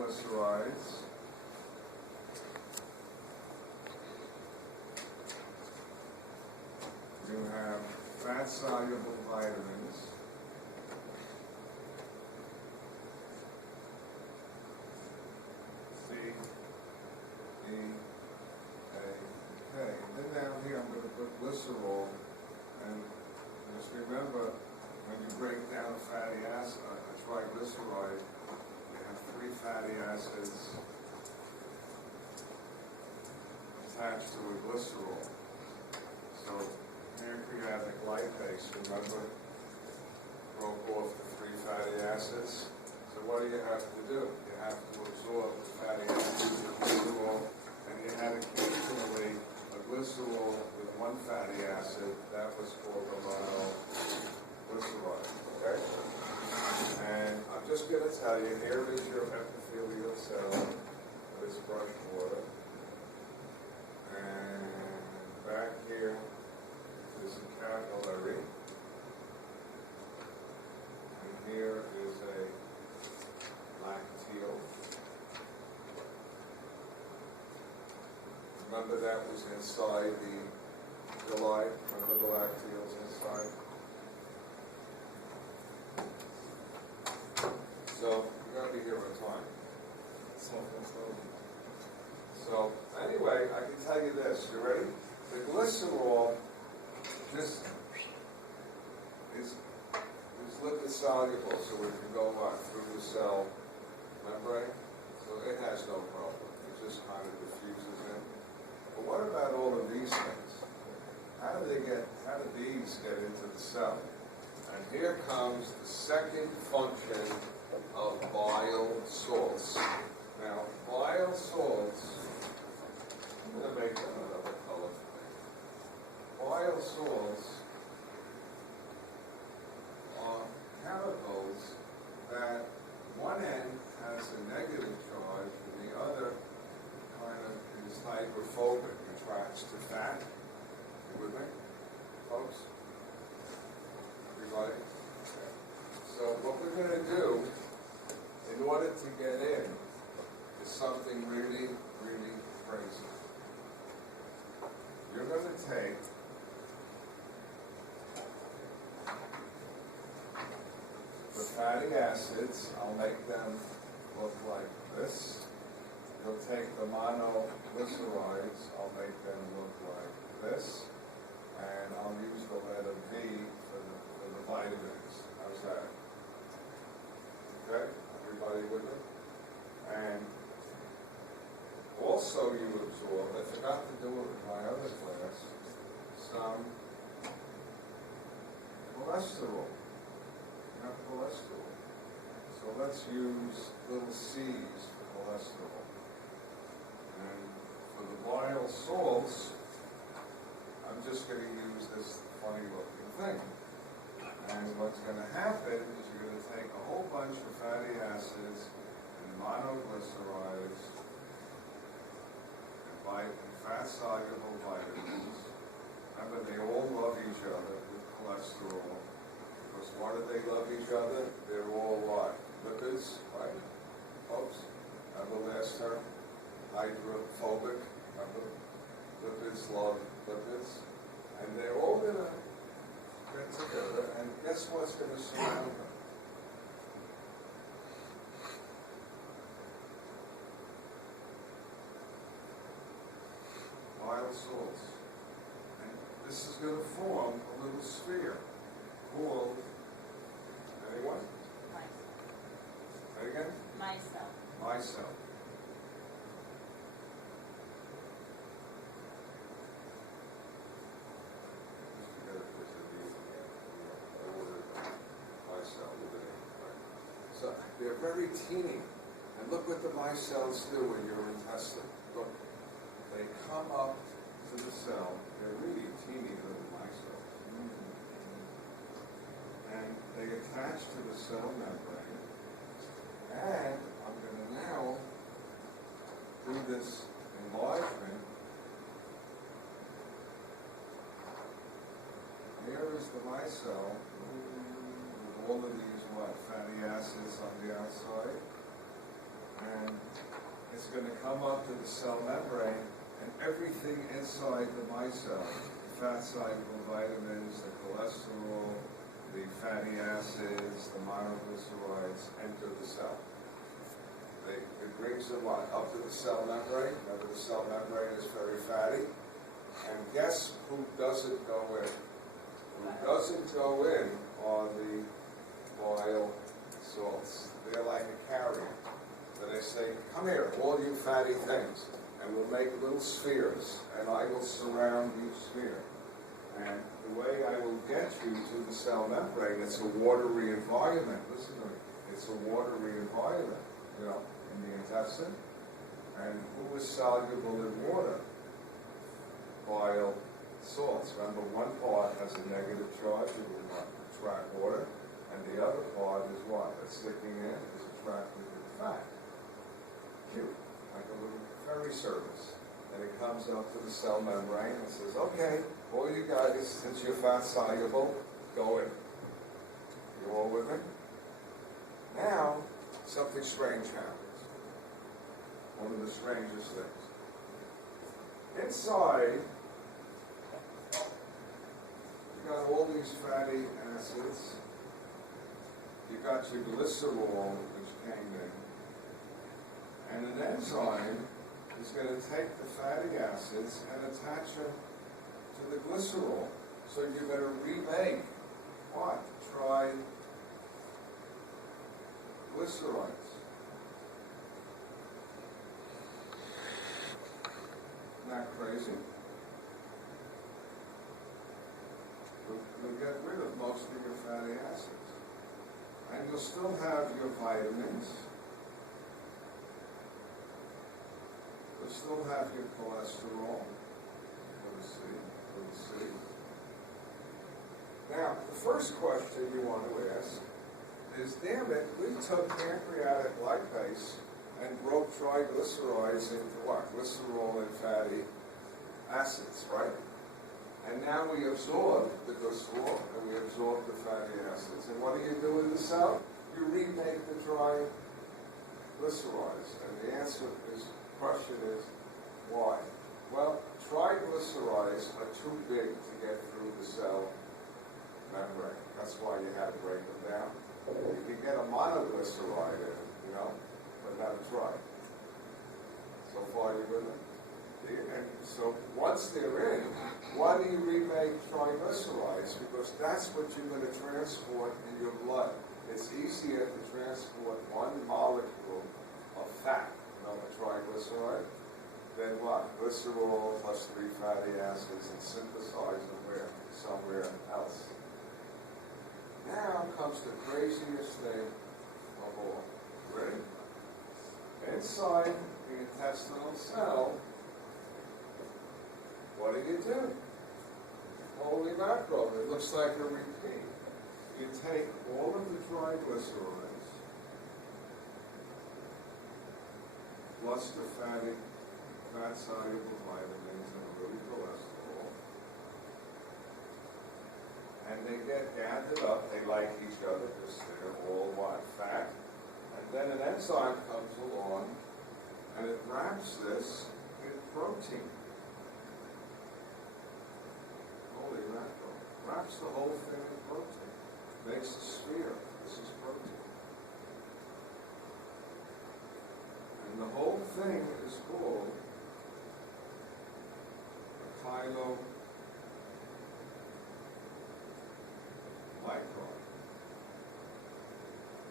monoglycerides. You have fat-soluble vitamins. C, E, A, K. And then down here I'm going to put glycerol. And just remember, when you break down a fatty acid, a triglyceride, you have 3 fatty acids attached to a glycerol. So pancreatic lipase, remember, broke off the 3 fatty acids. So what do you have to do? You have to absorb the fatty acids with glycerol, and you had occasionally a glycerol with 1 fatty acid. That was called a monoglyceride. Okay? And I'm just going to tell you, here is your epithelial cell. This brush water. And back here is a capillary. And here is a lacteal. Remember that was inside the villi? Remember the lacteals inside? So you're going to be here on time. So anyway, I can tell you this. You ready? The glycerol just is lipid soluble, so it can go through the cell membrane. So it has no problem. It just kind of diffuses in. But what about all of these things? How do these get into the cell? And here comes the second function of bile salts. Now, bile salts, I'm going to make them another color for me. Bile salts are chemicals that one end has a negative charge and the other kind of is hydrophobic, attracts to fat. You with me, folks? Everybody? Okay. So what we're going to do, in order to get in, is something really, really crazy. You're going to take the fatty acids, I'll make them look like this. You'll take the monoglycerides, I'll make them look like this. And I'll use the letter V for the vitamins. How's that? Okay? Everybody with me? And also you absorb, I forgot to do it in my other class, some cholesterol. You have cholesterol. So let's use little C's for cholesterol. And for the bile salts, I'm just going to use this funny looking thing. And what's going to happen is you're going to take a whole bunch of fatty acids and monoglycerides and fat-soluble vitamins. Remember, they all love each other with cholesterol. Because why do they love each other? They're all what? Lipids, right? Folks, remember last term? Hydrophobic, remember? Lipids love lipids. And they're all going to get together, and guess what's going to surround them? Bile salts. And this is going to form a little sphere called, anyone? Myself. Say again? Myself. Myself. So they're very teeny. And look what the micelles do in your intestine. Look, they come up to the cell. They're really teeny little micelles. And they attach to the cell membrane. And I'm going to now do this enlargement. Here is the micelle. All of these, fatty acids on the outside. and it's going to come up to the cell membrane, and everything inside the micelle, the fat-soluble vitamins, the cholesterol, the fatty acids, the monoglycerides, enter the cell. It brings them up to the cell membrane. Remember, the cell membrane is very fatty. And guess who doesn't go in? Who doesn't go in on the bile salts? They're like a carrier. So they say, come here, all you fatty things, and we'll make little spheres, and I will surround each sphere. And the way I will get you to the cell membrane, it's a watery environment. Listen to me. It's a watery environment, in the intestine. And who is soluble in water? Bile salts. Remember, one part has a negative charge, it will attract water, and the other part is what? That's sticking in, is attracted with fat. Cute, like a little ferry service. And it comes up to the cell membrane and says, okay, all you guys, since you're fat soluble, go in. You all with me? Now, something strange happens. One of the strangest things. Inside, you got all these fatty acids. You got your glycerol, which came in. And an enzyme is going to take the fatty acids and attach them to the glycerol. So you're going to remake what? Triglycerides. Isn't that crazy? You'll get rid of most of your fatty acids. And you'll still have your vitamins. You'll still have your cholesterol. Let us see. Now, the first question you want to ask is, damn it, we took pancreatic lipase and broke triglycerides into what? Glycerol and fatty acids, right? And now we absorb the glycerol and we absorb the fatty acids. And what do you do in the cell? You remake the triglycerides. And the question is, why? Well, triglycerides are too big to get through the cell membrane. That's why you had to break them down. You can get a monoglyceride in, but not a tri. So far, you with it? And so once they're in, why do you remake triglycerides? Because that's what you're going to transport in your blood. It's easier to transport one molecule of fat, a triglyceride, than what? Glycerol plus 3 fatty acids and synthesize them where? Somewhere else. Now comes the craziest thing of all. Ready? Inside the intestinal cell, what do? Holy mackerel, it looks like a repeat. You take all of the triglycerides plus the fat-soluble vitamins and a little cholesterol, and they get gathered up. They like each other because they're all what? Fat. And then an enzyme comes along and it wraps this in protein. Holy mackerel. Wraps the whole thing in protein. Makes a sphere. This is protein. And the whole thing is called a chylomicron.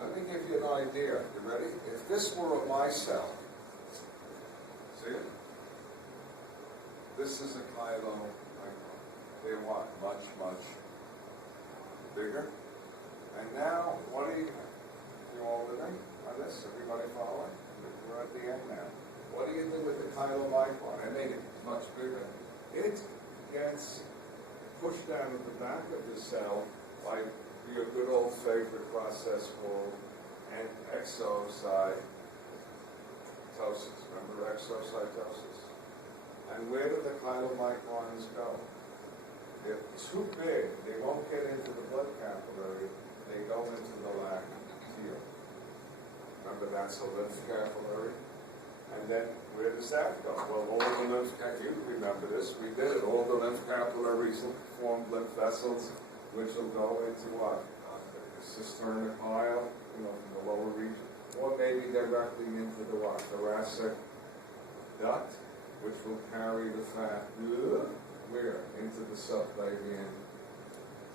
Let me give you an idea. You ready? If this were a micelle, see it? This is a chylomicron. They're what? Much, much bigger. And now, what do you all with me on this? Everybody following? We're at the end now. What do you do with the chylomicron? I made it much bigger. It gets pushed down at the back of the cell by your good old favorite process called exocytosis. Remember exocytosis? And where do the chylomicrons go? They're too big. They won't get into the blood capillary. They go into the lacteal. Remember, that's a lymph capillary. And then where does that go? Well, all the lymph capillaries, you remember this, we did it. All the lymph capillaries will form lymph vessels, which will go into what? The cisterna pile, from the lower region. Or maybe directly into the what? Thoracic duct, which will carry the fat, where? Into the subclavian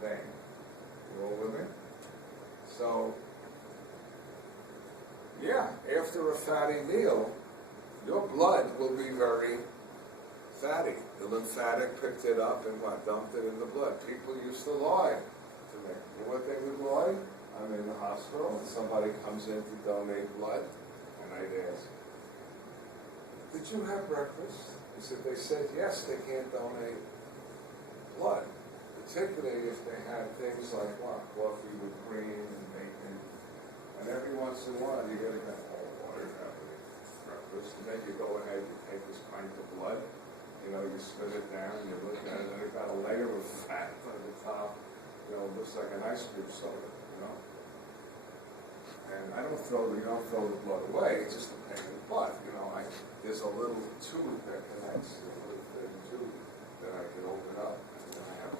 vein. You all with me? So, yeah, after a fatty meal, your blood will be very fatty. The lymphatic picked it up and what? Dumped it in the blood. People used to lie to me. You know what they would lie? I'm in the hospital and somebody comes in to donate blood, and I'd ask, did you have breakfast? They said yes, they can't donate blood. Particularly if they had things like what? Coffee with cream and bacon. And every once in a while you gotta have cold water after breakfast. And then you go ahead, you take this pint of blood, you spit it down, you look at it, and it got a layer of fat on the top. It looks like an ice cream soda, And you don't throw the blood away, it's just a pain in the butt. There's a little tube that connects, a little thin tube that I can open up, and then I have